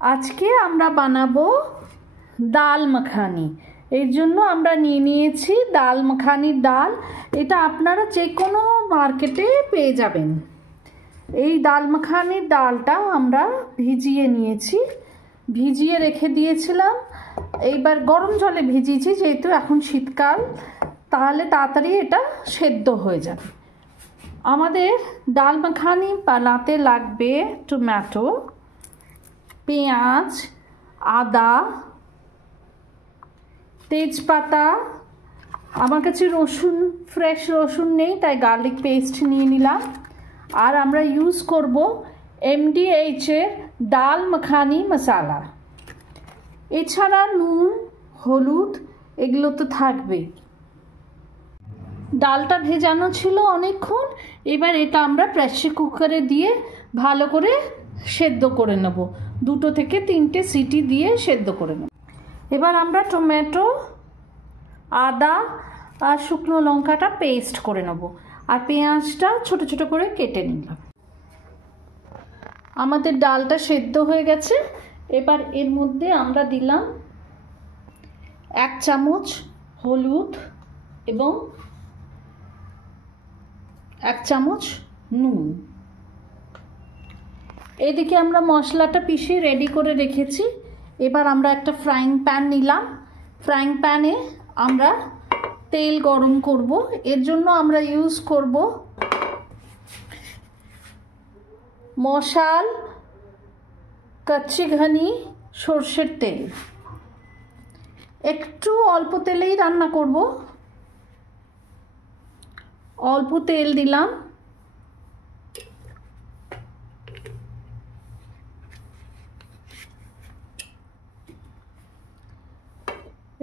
আজকে আমরা বানাবো ডাল মাখানি। এর জন্য আমরা নিয়ে নিয়েছি ডাল মাখানির ডাল। এটা আপনারা যে কোনো মার্কেটে পেয়ে যাবেন। এই ডাল মাখানির ডালটা আমরা ভিজিয়ে নিয়েছি, ভিজিয়ে রেখে দিয়েছিলাম। এইবার গরম জলে ভিজিয়েছি, যেহেতু এখন শীতকাল, তাহলে তাড়াতাড়ি এটা সেদ্ধ হয়ে যাবে। আমাদের ডাল মাখানি বানাতে লাগবে টমেটো, পেঁয়াজ, আদা, তেজপাতা। আমার কাছে রসুন, ফ্রেশ রসুন নেই, তাই গার্লিক পেস্ট নিয়ে নিলাম। আর আমরা ইউজ করব MDH এর ডাল মাখানি মশলা। এছাড়া নুন, হলুদ এগুলো তো থাকবেই। ডালটা ভেজানো ছিল অনেকক্ষণ। এবার এটা আমরা প্রেসার কুকারে দিয়ে ভালো করে সেদ্ধ করে নেব। 2 থেকে 3টে সিটি দিয়ে সেদ্ধ করে নেব। এবার আমরা টমেটো, আদা আর শুকনো লঙ্কাটা পেস্ট করে নেব, আর পেঁয়াজটা ছোট ছোট করে কেটে নিলাম। আমাদের ডালটা সেদ্ধ হয়ে গেছে। এবার এর মধ্যে আমরা দিলাম 1 চামচ হলুদ এবং 1 চামচ নুন। এদিকে আমরা মশলাটা পিষে রেডি করে রেখেছি। এবার আমরা একটা ফ্রাইং প্যান নিলাম। ফ্রাইং প্যানে আমরা তেল গরম করব। এর জন্য আমরা ইউজ করব মশাল কচ্চি ঘনি সর্ষের তেল। একটু অল্প তেলেই রান্না করব। অল্প তেল দিলাম।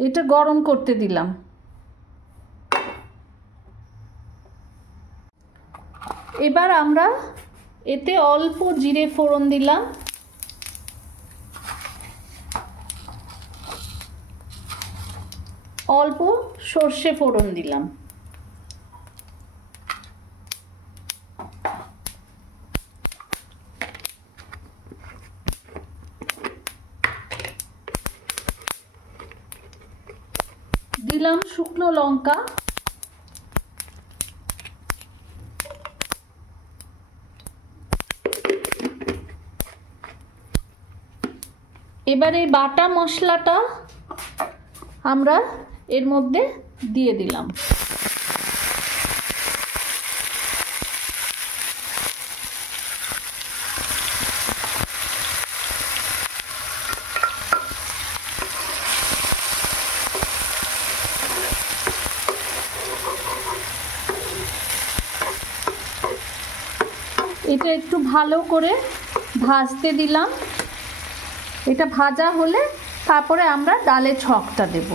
এটা গরম করতে দিলাম। এবার আমরা এতে অল্প জিরে ফোড়ন দিলাম। অল্প সর্ষে ফোড়ন দিলাম। দিলাম শুকনো লঙ্কা। এবারে বাটা মশলাটা আমরা এর মধ্যে দিয়ে দিলাম। এটা একটু ভালো করে ভাজতে দিলাম। এটা ভাজা হলে তারপরে আমরা ডালের ছকটা দেব।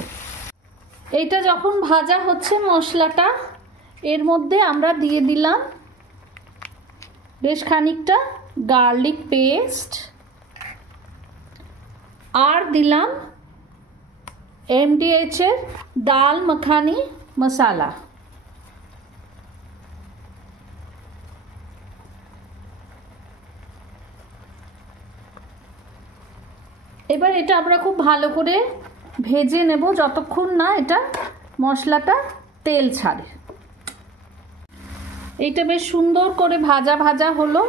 এইটা যখন ভাজা হচ্ছে মশলাটা, এর মধ্যে আমরা দিয়ে দিলাম বেশ খানিকটা গার্লিক পেস্ট, আর দিলাম MDH এর ডাল মাখানি মশলা। এবার এটা আমরা খুব ভালো করে ভেজে নেব যতক্ষণ না এটা মশলাটা তেল ছাড়ে। এইটা বেশ সুন্দর করে ভাজা ভাজা হলো।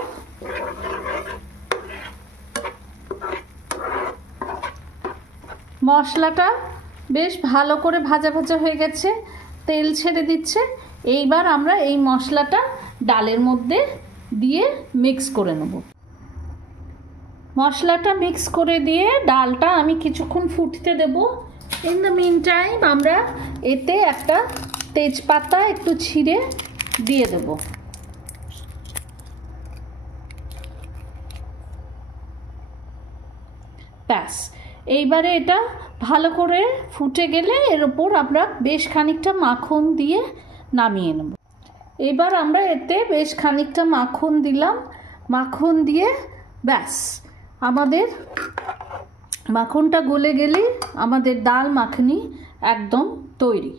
মশলাটা বেশ ভালো করে ভাজা ভাজা হয়ে গেছে, তেল ছেড়ে দিচ্ছে। এইবার আমরা এই মশলাটা ডালের মধ্যে দিয়ে মিক্স করে নেব। মশলাটা মিক্স করে দিয়ে ডালটা আমি কিছুক্ষণ ফুটতে দেব। ইন দ্য মিন টাইম আমরা এতে একটা তেজপাতা একটু ছিঁড়ে দিয়ে দেব। ব্যাস, এইবারে এটা ভালো করে ফুটে গেলে এর ওপর আমরা বেশ খানিকটা মাখন দিয়ে নামিয়ে নেব। এবার আমরা এতে বেশ খানিকটা মাখন দিলাম। মাখন দিয়ে ব্যাস আমাদের মাখনটা গলে গেলেই আমাদের ডাল মাখনি একদম তৈরি।